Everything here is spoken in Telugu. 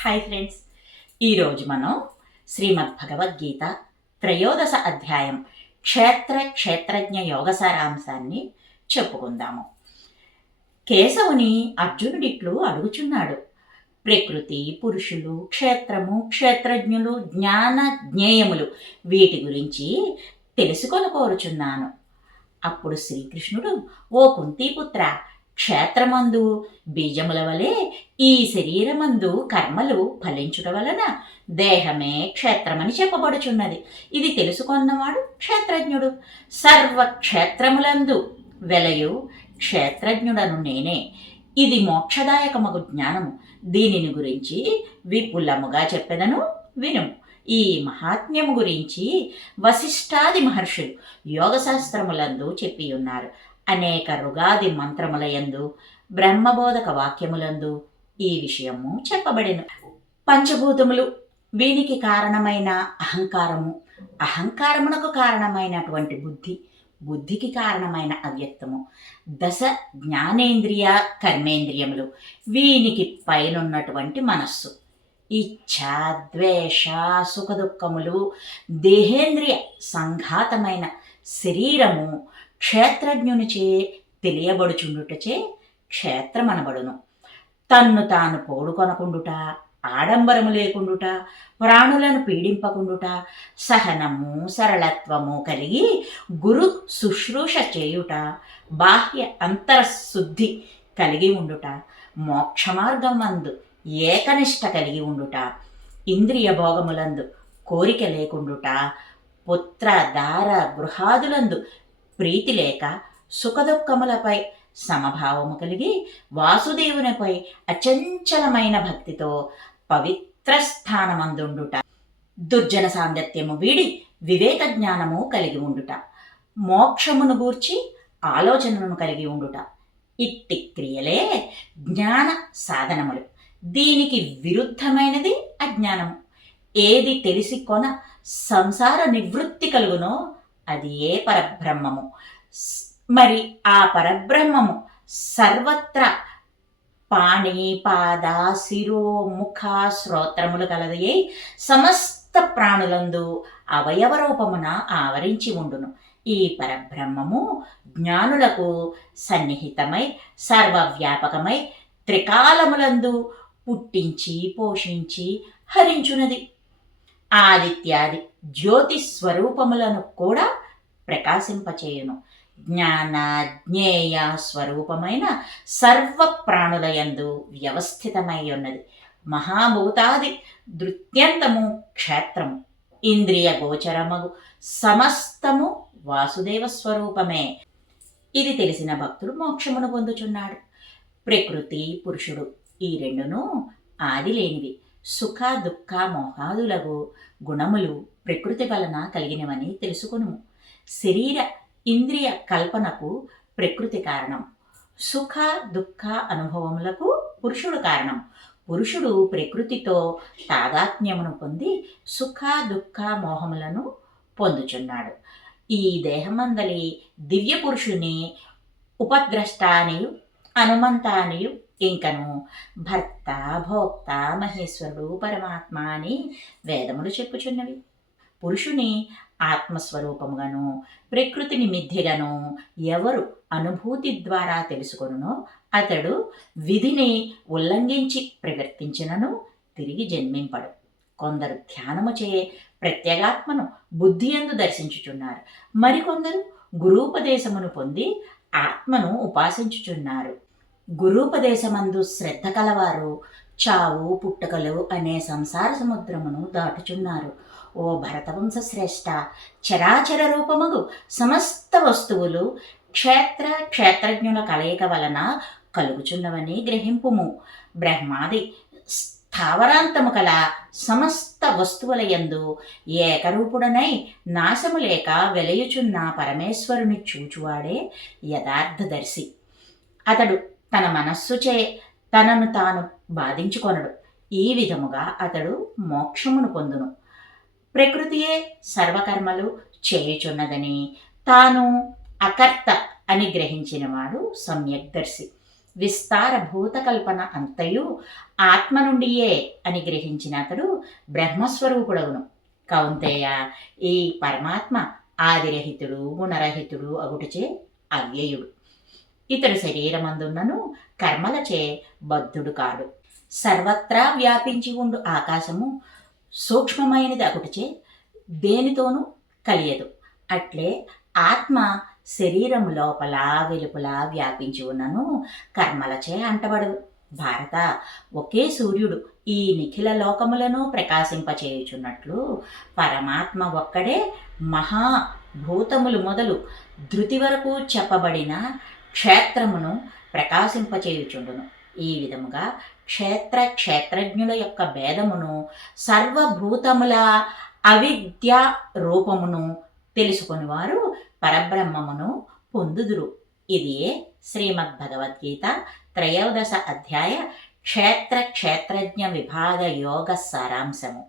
హాయ్ ఫ్రెండ్స్, ఈరోజు మనం శ్రీమద్ భగవద్గీత త్రయోదశ అధ్యాయం క్షేత్రజ్ఞ యోగ సారాంశాన్ని చెప్పుకుందాము. కేశవుని అర్జునుడిట్లు అడుగుచున్నాడు. ప్రకృతి, పురుషులు, క్షేత్రము, క్షేత్రజ్ఞులు, జ్ఞాన జ్ఞేయములు వీటి గురించి తెలుసుకొని కోరుచున్నాను. అప్పుడు శ్రీకృష్ణుడు, ఓ కుంతీపుత్ర, క్షేత్రమందు బీజముల వలె ఈ శరీరమందు కర్మలు ఫలించుట వలన దేహమే క్షేత్రమని చెప్పబడుచున్నది. ఇది తెలుసుకున్నవాడు క్షేత్రజ్ఞుడు. సర్వక్షేత్రములందు వెలయు క్షేత్రజ్ఞుడను నేనే. ఇది మోక్షదాయకమగు జ్ఞానము. దీనిని గురించి విపులముగా చెప్పెదను, వినుము. ఈ మహాత్మ్యము గురించి వశిష్ఠాది మహర్షులు యోగశాస్త్రములందు చెప్పియున్నారు. అనేక రుగాది మంత్రములయందు, బ్రహ్మబోధక వాక్యములందు ఈ విషయము చెప్పబడెను. పంచభూతములు, వీనికి కారణమైన అహంకారము, అహంకారమునకు కారణమైనటువంటి బుద్ధి, బుద్ధికి కారణమైన అవ్యక్తము, దశ జ్ఞానేంద్రియ కర్మేంద్రియములు, వీనికి పైనున్నటువంటి మనస్సు, ఇచ్ఛ, ద్వేష, సుఖదుఖములు, దేహేంద్రియ సంఘాతమైన శరీరము క్షేత్రజ్ఞునిచే తెలియబడుచుండుటచే క్షేత్రమనబడును. తన్ను తాను పోడుకొనకుండుట, ఆడంబరము లేకుండుట, ప్రాణులను పీడింపకుండుట, సహనము సరళత్వము కలిగి గురు శుశ్రూష చేయుట, బాహ్య అంతరశుద్ధి కలిగి ఉండుట, మోక్షమార్గమందు ఏకనిష్ట కలిగి ఉండుట, ఇంద్రియ భోగములందు కోరిక లేకుండుట, పుత్ర దార గృహాదులందు ప్రీతి లేక సుఖదుఖములపై సమభావము కలిగి వాసుదేవునిపై అచంచలమైన భక్తితో పవిత్ర స్థానమందుండుట, దుర్జన సాంగత్యము వీడి వివేక జ్ఞానము కలిగి ఉండుట, మోక్షమును గూర్చి ఆలోచనను కలిగి ఉండుట, ఇట్టి క్రియలే జ్ఞాన సాధనములు. దీనికి విరుద్ధమైనది అజ్ఞానము. ఏది తెలిసి కొన సంసార నివృత్తి కలుగునో అది ఏ పరబ్రహ్మము. మరి ఆ పరబ్రహ్మము సర్వత్ర పాణి, పాద, శిరో, ముఖ, శ్రోత్రములు కలదయే సమస్త ప్రాణులందు అవయవ రూపమున ఆవరించి ఉండును. ఈ పరబ్రహ్మము జ్ఞానులకు సన్నిహితమై సర్వవ్యాపకమై త్రికాలములందు పుట్టించి పోషించి హరించునది. ఆదిత్యాది జ్యోతి స్వరూపములను కూడా ప్రకాశింపచేయును. జ్ఞాన జ్ఞేయ స్వరూపమైన సర్వ ప్రాణులయందు వ్యవస్థితమై ఉన్నది. మహాభూతాది దృత్యంతము క్షేత్రము, ఇంద్రియ గోచరమగు సమస్తము వాసుదేవ స్వరూపమే. ఇది తెలిసిన భక్తుడు మోక్షమును పొందుచున్నాడు. ప్రకృతి, పురుషుడు ఈ రెండును ఆది లేనివి. సుఖ దుఃఖ మోహాదులగు గుణములు ప్రకృతి వలన కలిగినవని తెలుసుకొనుము. శరీర ఇంద్రియ కల్పనకు ప్రకృతి కారణం. సుఖ దుఃఖ అనుభవములకు పురుషుడు కారణం. పురుషుడు ప్రకృతితో తాదాత్మ్యమును పొంది సుఖ దుఃఖ మోహములను పొందుచున్నాడు. ఈ దేహమందలి దివ్య పురుషుని ఉపద్రష్ట అనియు హనుమంత అనియు ఇంకను భర్త, భోక్త, మహేశ్వరుడు, పరమాత్మ అని వేదములు చెప్పుచున్నవి. పురుషుని ఆత్మస్వరూపముగాను ప్రకృతిని మిథ్యగాను ఎవరు అనుభూతి ద్వారా తెలుసుకొనునో అతడు విధిని ఉల్లంఘించి ప్రవర్తించినను తిరిగి జన్మింపడు. కొందరు ధ్యానము చే ప్రత్యేగాత్మను బుద్ధియందు దర్శించుచున్నారు. మరికొందరు గురూపదేశమును పొంది ఆత్మను ఉపాసించుచున్నారు. గురూపదేశమందు శ్రద్ధ కలవారు చావు పుట్టుకలు అనే సంసార సముద్రమును దాటుచున్నారు. ఓ భరతవంశ శ్రేష్ఠ, చరాచర రూపముగు సమస్త వస్తువులు క్షేత్రజ్ఞుల కలయిక వలన కలుగుచున్నవని గ్రహింపుము. బ్రహ్మాది స్థావరాంతము కల సమస్త వస్తువుల యందు ఏకరూపుడనై నాశము లేక వెలయుచున్న పరమేశ్వరుని చూచువాడే యథార్థదర్శి. అతడు తన మనస్సుచే తనను తాను బాధించుకొనడు. ఈ విధముగా అతడు మోక్షమును పొందును. ప్రకృతియే సర్వకర్మలు చేయుచున్నదని తాను అకర్త అని గ్రహించినవాడు సమ్యక్దర్శి. విస్తార భూతకల్పన అంతయు ఆత్మ నుండియే అని గ్రహించిన అతడు బ్రహ్మస్వరూపుడవును. కౌంతేయ, ఈ పరమాత్మ ఆదిరహితుడు గుణరహితుడు అగుటచే అవ్యయుడు. ఇతడు శరీరమందున్నను కర్మలచే బద్ధుడు కాడు. సర్వత్రా వ్యాపించి ఉండు ఆకాశము సూక్ష్మమైనది అగుటచే దేనితోనూ కలియదు. అట్లే ఆత్మ శరీరము లోపల వెలుపల వ్యాపించి ఉన్నను కర్మలచే అంటబడదు. భారత, ఒకే సూర్యుడు ఈ నిఖిల లోకములను ప్రకాశింపచేయుచున్నట్లు పరమాత్మ ఒక్కడే మహాభూతములు మొదలు ధృతి వరకు చెప్పబడిన క్షేత్రమును ప్రకాశింపచేయుచుండును. ఈ విధముగా క్షేత్రజ్ఞుల యొక్క భేదమును సర్వభూతముల అవిద్య రూపమును తెలుసుకుని వారు పరబ్రహ్మమును పొందుదురు. ఇదియే శ్రీమద్భగవద్గీత 13వ అధ్యాయ క్షేత్రజ్ఞ విభాగ యోగ సారాంశము.